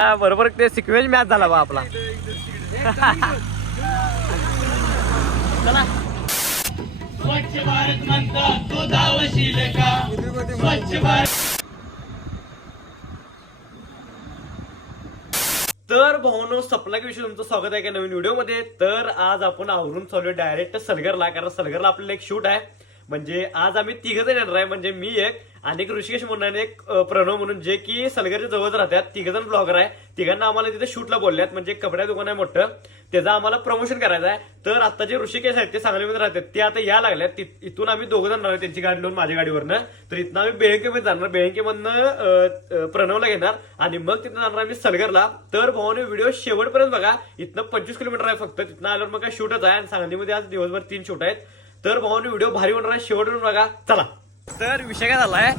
बरोबर ते sequence match झाला बा आपला. स्वच्छ भारत म्हणता तो धावशील का? स्वच्छ भारत तर भाऊनो सपना विषयी तुमचं स्वागत आहे का नवीन व्हिडिओमध्ये. तर आज आपण आवरून चालू डायरेक्ट सलगरला कारण सलगरला आपल्याला एक शूट आहे. म्हणजे आज आम्ही तिघ जण येणार आहे. म्हणजे मी एक आणि एक ऋषिकेश म्हणून आणि एक प्रणव म्हणून जे की सलगरच्या जवळ राहतात. तिघ जण ब्लॉगर आहे. तिघांना आम्हाला तिथे शूटला बोलल्यात. म्हणजे कपड्या दुकान आहे मोठं. त्याचं आम्हाला प्रमोशन करायचं आहे. तर आता जे ऋषिकेश आहेत ते सांगलीमध्ये राहतात. ते आता या लागल्यात. इथून आम्ही दोघं जण राहणार त्यांची गाडी लावून माझ्या गाडीवरनं. तर इथनं आम्ही बेळंकीमध्ये जाणार. बेळंकीमधनं प्रणवला घेणार. आणि मग तिथं जाणार आम्ही सलगरला. तर भावाने व्हिडिओ शेवटपर्यंत बघा. इथनं पंचवीस किलोमीटर आहे फक्त. तिथनं आल्यावर मग काय शूटच आहे. आणि सांगलीमध्ये आज दिवसभर तीन शूट आहेत. तर भावाने व्हिडिओ भारी होणार आहे. शेवटपर्यंत बघा. चला. तर विषय काय झालाय.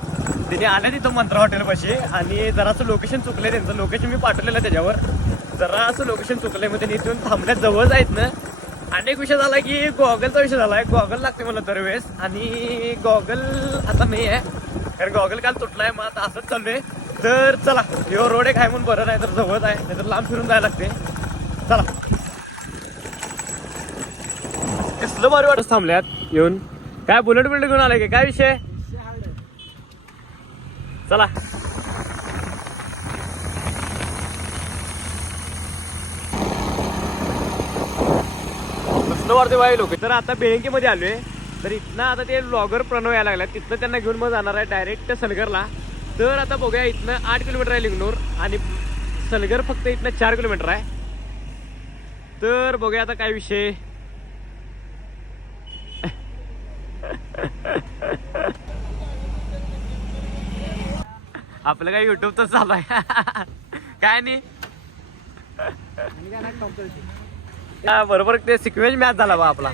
तिने आल्या तिथं मंत्रा हॉटेल पाशी आणि जरासं लोकेशन चुकलंय त्यांचं. लोकेशन मी पाठवलेलं आहे त्याच्यावर. जरा असं लोकेशन चुकलंय. मग त्यांनी इथून थांबण्यात जवळच आहेत ना. अनेक विषय झाला की गॉगलचा विषय झालाय. गॉगल लागते मला दरवेळेस. आणि गॉगल आता नाही आहे. कारण गॉगल काल तुटलाय. मग आता असंच चाललोय. तर चला. ह्यो रोड एक आहे म्हणून बरं नाही तर जवळच आहे. नाही तर लांब फिरून जायला लागते चला. कसलं भारी वाटत थांबल्यात येऊन. काय बुलेट बिलेट घेऊन आलाय की? काय विषय? चला. कसलं वाटते लोक. तर आता बेळंकीमध्ये आलोय तर इथनं आता ते लॉगर प्रणव यायला लागला. तिथनं त्यांना घेऊन मग जाणार आहे डायरेक्ट सलगरला. तर आता बघूया इथनं आठ किलोमीटर आहे लिंगनूर आणि सलगर फक्त इथनं चार किलोमीटर आहे. तर बघूया आता काय विषय. आपलं काय युट्यूबच चालू आहे. काय नाही हा, बरोबर ते सिक्वेन्स मॅच झाला बा आपला.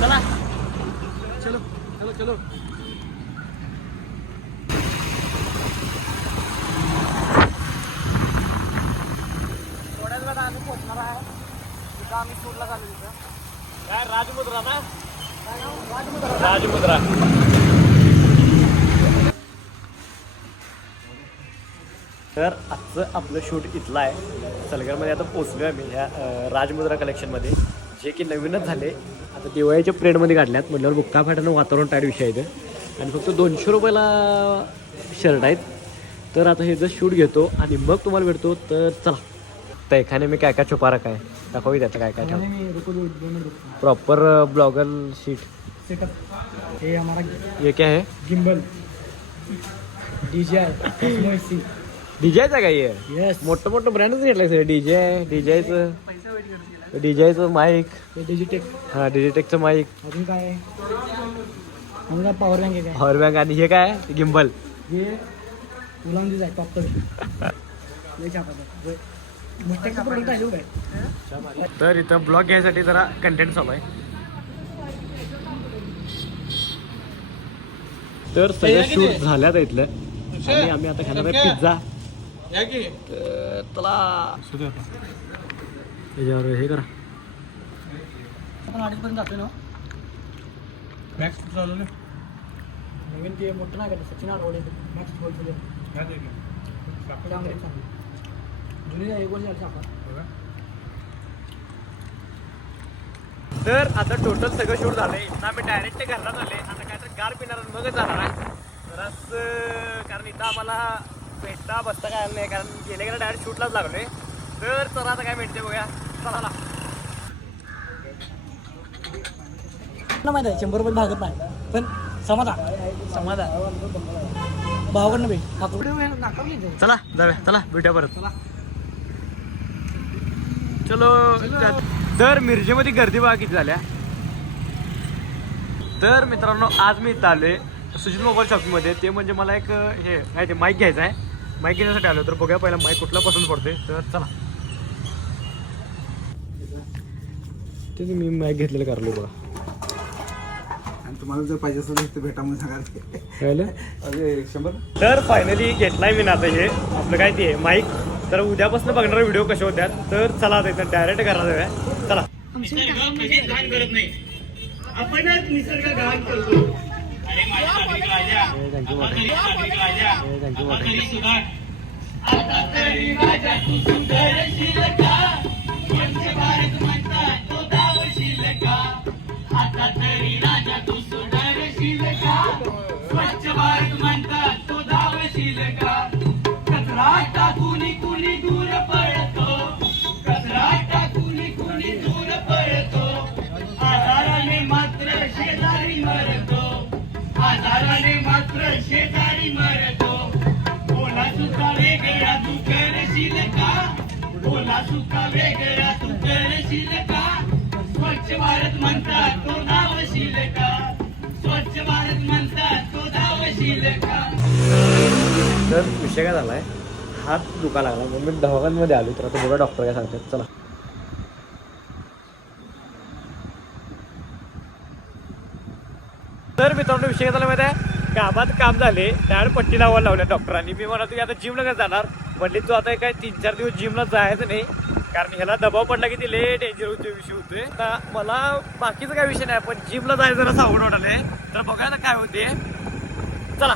चला चलो चलो चलो थोड्याच वेळात आम्ही पोहोचणार आहे. तिथं आम्ही शूटला झालो तिथं काय राजमुद्रा ना राजमुद्रा. तर आजचं आपलं शूट इथलं आहे. सलगरमध्ये आता पोचलो आहे मी ह्या राजमुद्रा कलेक्शनमध्ये जे की नवीनच झाले. आता दिवाळीच्या प्रेडमध्ये काढल्यात. म्हटल्यावर बुक्का फाट्यानं वातावरण टाईट विषय आहे. आणि फक्त दोनशे रुपयाला शर्ट आहेत. तर आता हे जर शूट घेतो आणि मग तुम्हाला भेटतो तर चला. तर एखाने मी काय काय छुपा रखा है दाखवी त्याचं काय काय ठेव प्रॉपर ब्लॉगर शीट ये हमारा ये क्या है गिम्बल डीजे डीजेचा काय यस मोठं मोठं ब्रँडच घेतलंय सर डीजे डीजेचं डीजेचं माईक हे डिजिटेक हा डिजिटेकचं माईक अजून काय? पॉवर बँक आहे काय? पॉवर बँक आणि हे काय? गिम्बल हे आहे हो काय? तर इथं ब्लॉग घ्यायसाठी जरा कंटेंट चालू आहे. तर सगळं शूट झाल्यात इथलं. आणि आम्ही आता खाणार आहे पिझ्झा त्याच्यावर हे करा आपण अडीचपर्यंत जातो ना मॅक्स चालू ना नवीन ते मोठं नाही सचिन आठवडे मॅक्स बोलतो जुनी एक वर्ष झाली तर आता टोटल सगळं शूट झालंय. इथं आम्ही डायरेक्ट घरला झाले आता काय तर गार पिणार मगच जाणार आहे. जरास कारण इथं आम्हाला भेटता बसता काय नाही कारण गेले गेल्या डायरेक्ट शूटलाच लागलोय. तर चला आता काय भेटते बघूया. चला चला. ना माहिती आहे शंभर रुपये भागत नाही. पण समाधान. समाधान. भावाकडनं भेट. नाकावली चला जाऊया. चला भेटूया परत. चलो. त्या- तर मिरजेमध्ये गर्दी बघा किती झाल्या. तर मित्रांनो आज मी इथं आलोय सुजित मोबाईल शॉपिंगमध्ये ते म्हणजे मला एक हे काय ते माईक घ्यायचा आहे. माईक घेण्यासाठी आलो तर बघूया पहिला माईक कुठला पसंत पडतोय. तर चला. ते मी माईक घेतलेलं करलो बघा. आणि तुम्हाला जर पाहिजे असेल तर भेटा म्हणून सांगा अरे शंभर? तर फायनली घेतलाय मी ना आता हे. आपलं काय ते माईक तर उद्यापासून बघणार व्हिडिओ कसे होत्यात तर चला आता इथं डायरेक्ट घरात जाऊया. चला. निसर्ग कधीच घाण करत नाही. आपणच निसर्ग घाण करतो. सुधार आता तरी राजा तू सुधारशील का बोला सुका वेगळा? तू करशील का? स्वच्छ भारत म्हणतात तो धावशील का? स्वच्छ भारत म्हणतात तो धावशील का? तर विषय काय झालाय? हात दुखा लागला. मग मी दवाखान्यामध्ये आलो तर आता बघा डॉक्टर काय सांगतात. चला. तर मित्रांनो विषय काय झाला माहिती आहे? कामात काम झाले. त्यावेळेस पट्टी लावायला लावल्या डॉक्टरांनी मी म्हणतो की आता जिमला काय जाणार? म्हणले तू आता काय तीन चार दिवस जिमला जायचं नाही. कारण ह्याला दबाव पडला की ते लय डेंजर होते विषय होतोय. आता मला बाकीचा काय विषय नाही पण जिमला जायचं जरा सावड आहे तर बघायला काय होते चला.